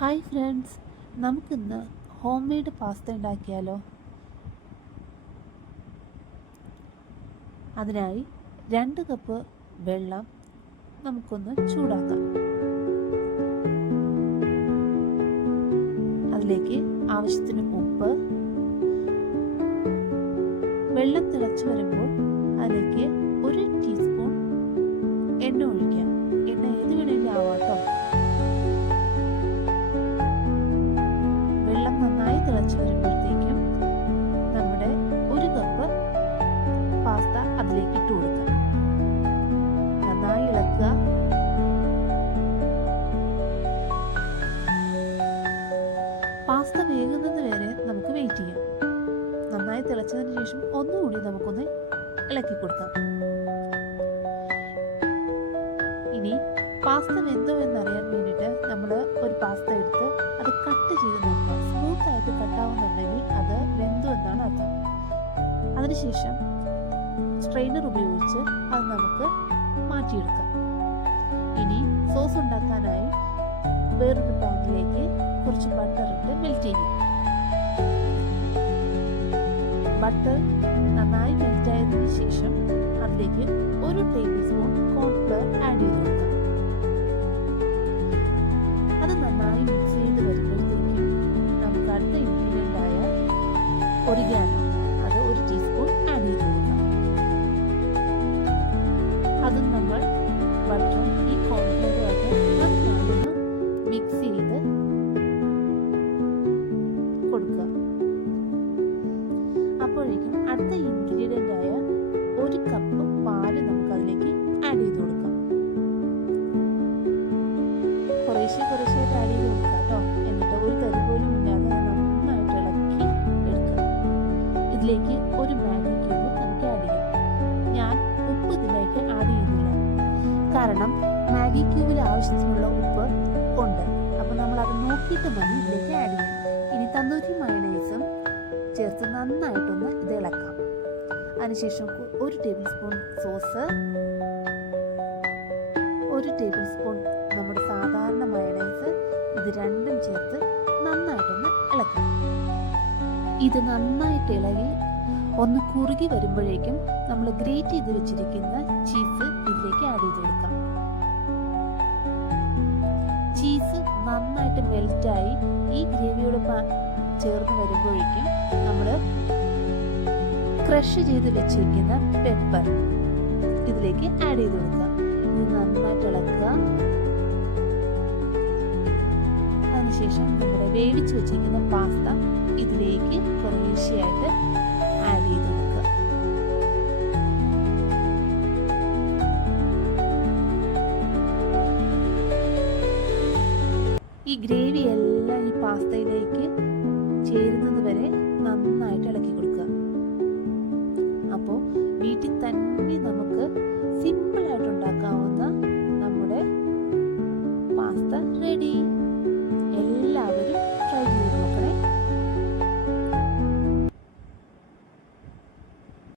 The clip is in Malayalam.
ഹായ് ഫ്രണ്ട്സ്, നമുക്കിന്ന് ഹോം മെയ്ഡ് പാസ്ത ഉണ്ടാക്കിയാലോ? അതിനായി 2 കപ്പ് വെള്ളം നമുക്കൊന്ന് ചൂടാക്കാം. അതിലേക്ക് ആവശ്യത്തിന് ഉപ്പ്. വെള്ളം തിളച്ചു വരുമ്പോൾ അതിലേക്ക് 1 ടീസ്പൂൺ എണ്ണ ഒഴിക്കാം. എണ്ണ ഏത് വേണമെങ്കിലും ആവാട്ടോ. വെള്ളം നന്നായി തിളച്ചു വരുമ്പോഴത്തേക്കും നമ്മുടെ 1 കപ്പ് പാസ്ത അതിലേക്ക് ഇട്ട് കൊടുക്കാം. നന്നായി ഇളക്കുക. പാസ്ത വേകുന്നത് വരെ നമുക്ക് വെയിറ്റ് ചെയ്യാം. നന്നായി തിളച്ചതിന് ശേഷം ഒന്നുകൂടി നമുക്കൊന്ന് ഇളക്കി കൊടുക്കാം. ഇനി പാസ്ത വെന്തോ എന്നറിയാൻ വേണ്ടിയിട്ട് നമ്മൾ ഒരു പാസ്ത എടുത്ത് അത് കട്ട് ചെയ്ത് നോക്കുക. സ്മൂത്തായിട്ട് കട്ടാവുന്നുണ്ടെങ്കിൽ അത് വെന്തോ എന്നാണ് അർത്ഥം. അതിനുശേഷം സ്ട്രെയിനർ ഉപയോഗിച്ച് അത് നമുക്ക് മാറ്റിയെടുക്കാം. ഇനി സോസ് ഉണ്ടാക്കാനായി വേറൊരു പാനിലേക്ക് കുറച്ച് ബട്ടർ ഇട്ട് മെൽറ്റ് ചെയ്യാം. ബട്ടർ നന്നായി മെൽറ്റ് ആയതിനു ശേഷം അതിലേക്ക് 1 ടേബിൾ സ്പൂൺ കോൺഫ്ലവർ ആഡ് ചെയ്ത് കൊടുക്കാം. അത് നന്നായി മിക്സ് ചെയ്ത് വരുമ്പോഴത്തേക്കും നമുക്ക് അടുത്ത ഇൻഗ്രീഡിയൻ്റ് ആയ ഒറിഗാനോ അത് 1 ടീസ്പൂൺ ആഡ് ചെയ്ത് കൊടുക്കാം. അതും നമ്മൾ ബട്ടറും ഈ കോൺഫ്ലവറുമായിട്ട് നന്നായി മിക്സ് ചെയ്ത് കൊടുക്കുക. അപ്പോഴേക്കും അടുത്ത ഇൻഗ്രീഡിയൻ്റ് ആയ 1 കപ്പ് പാല് നമുക്ക് അതിലേക്ക് ആഡ് ചെയ്ത് കൊടുക്കാം. കുറേശ്ശായിട്ട് ആഡ് ചെയ്ത് കൊടുക്കുക കേട്ടോ. എന്നിട്ട് ഒരു തരി പോലും ഇല്ലാതെ നന്നായിട്ട് ഇളക്കി എടുക്കുക. ഇതിലേക്ക് 1 മാഗി ക്യൂബ് നമുക്ക് ആഡ് ചെയ്യാം. ഞാൻ ഉപ്പ് ഇതിലേക്ക് ആഡ് ചെയ്യുന്നില്ല, കാരണം മാഗി ക്യൂബിൽ ആവശ്യത്തിനുള്ള ഉപ്പ് ഉണ്ട്. അപ്പം നമ്മൾ അത് നോക്കിയിട്ട് മതി ഇതിലേക്ക് ആഡ് ചെയ്യാം. ഇനി തന്തൂരി മയണൈസും ചേർത്ത് നന്നായിട്ടൊന്ന് ഇത് ഇളക്കാം. അതിനുശേഷം 1 table spoon sauce, 1 table spoon നമ്മുടെ സാധാരണ മയണൈസ്, ഇത് രണ്ടും ചേർത്ത് നന്നായിട്ടൊന്ന് ഇളക്കാം. ഇത് നന്നായിട്ട് ഇളകി ഒന്ന് കുറുകി വരുമ്പോഴേക്കും നമ്മൾ ഗ്രേറ്റ് ചെയ്ത് വെച്ചിരിക്കുന്ന ചീസ് ഇതിലേക്ക് ആഡ് ചെയ്ത് കൊടുക്കാം. ചീസ് നന്നായിട്ട് മെൽറ്റായി ഈ ഗ്രേവിയോട് ചേർന്ന് വരുമ്പോഴേക്കും നമ്മൾ ക്രഷ് ചെയ്ത് വെച്ചിരിക്കുന്ന പെപ്പർ ഇതിലേക്ക് ആഡ് ചെയ്ത് കൊടുക്കുക. ഇത് നന്നായിട്ട് ഇളക്കുക. അതിനുശേഷം നമ്മുടെ വേവിച്ച് വെച്ചിരിക്കുന്ന പാസ്ത ഇതിലേക്ക് കുറേശ്ശെയായിട്ട് ആഡ് ചെയ്ത് കൊടുക്കുക. ഈ ഗ്രേവി എല്ലാം ഈ പാസ്തയിലേക്ക് ചേരുന്നത് വരെ നന്നായിട്ട് ഇളക്കി കൊടുക്കുക. അപ്പോൾ വീട്ടിൽ തന്നെ നമുക്ക് സിമ്പിളായിട്ട് ഉണ്ടാക്കാവുന്ന